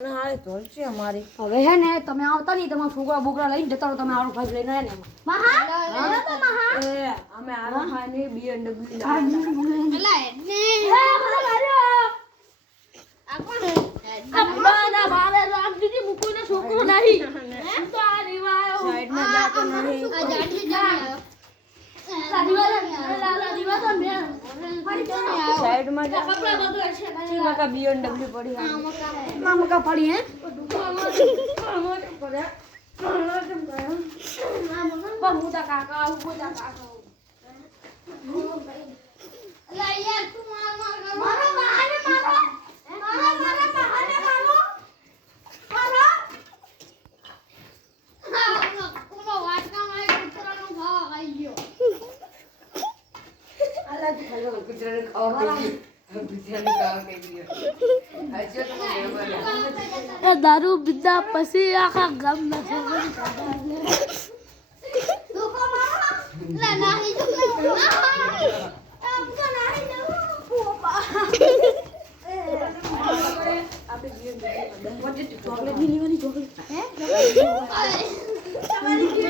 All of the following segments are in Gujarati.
હાય તો છે અમારી હવે હે ને તમે આવતા નહીં તમારા ફુગરા બુગરા લઈને જતા રહો તમે આરો ભાઈ લઈને આયા ને મહા તો મહા એ અમે આરો ખાઈ ને BMW એલા ને મને માર્યો આ કોણ અબ્બાના બારે રામ દીદી મુકુને છોકરો નહીં તો આ રીવાયો સાઈડ માં જાતો નહીં આ જાટી જા સાઈડ માં જા કપડા બદલે છે ચી મકા BMW પડી મામકા પડી હે બમુદા કાકા ઉબુદા કાકા લા યાર તું મારો બહાને મારો કોનો વાટકામાં એક કૂતરાનો ભાવ આવી ગયો અલા હેલો ગુજરાતી ખાવા કે ગુજરાતી ખાવા કે હજો તો એ દારૂ પીધા પછી આખા ગામના છોકરા લા નાહી જો આમ તો નાહી જાવ પોપા આપણે ચોકલેટ ની લેવાની ચોકલેટ હે તમારી કે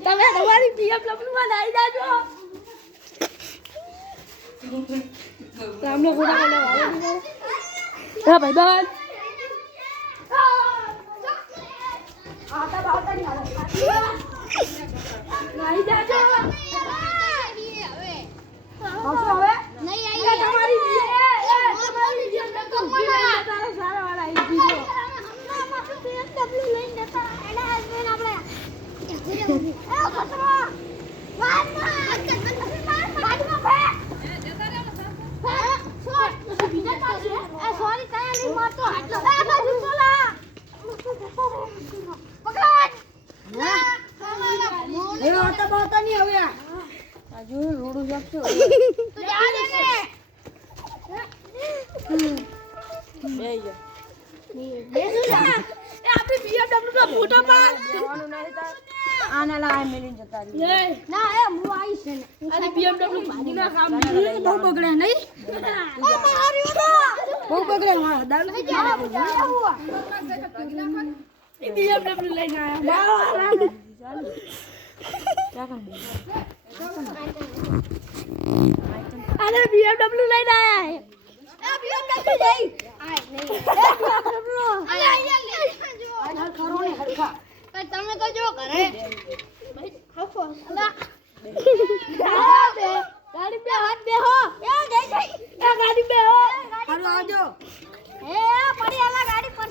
તમે તમારી BMW માં આવી જાજો રામને ખોટા કાલે વાળો હા ભાઈ બન આતા બાતા ની હાલત આવી જાજો હવે આવશો હવે નહીં આવી તમારી BMW તારા સારા વાળા આવી ગયો BMW લઈને જતા એના હસબન્ડ આપણે આના લા મેલીન જતા રહી ના એ હું આવીશ ને અરે BMW ભાજી ના કામ બહુ બગડે નહીં બહુ બગડે મારા દારૂ એ BMW લઈને આયા અરે BMW લઈને આયા એ BMW જઈ આય નહીં BMW અરે અહીંયા લે જો આ ખરો ને હરખા તમે તો જો કરે હફો અલા ગાડી બે હાથ બે હો એ ગઈ ગઈ એ ગાડી બે હો હાલો આવજો એ પડી આલા ગાડી પર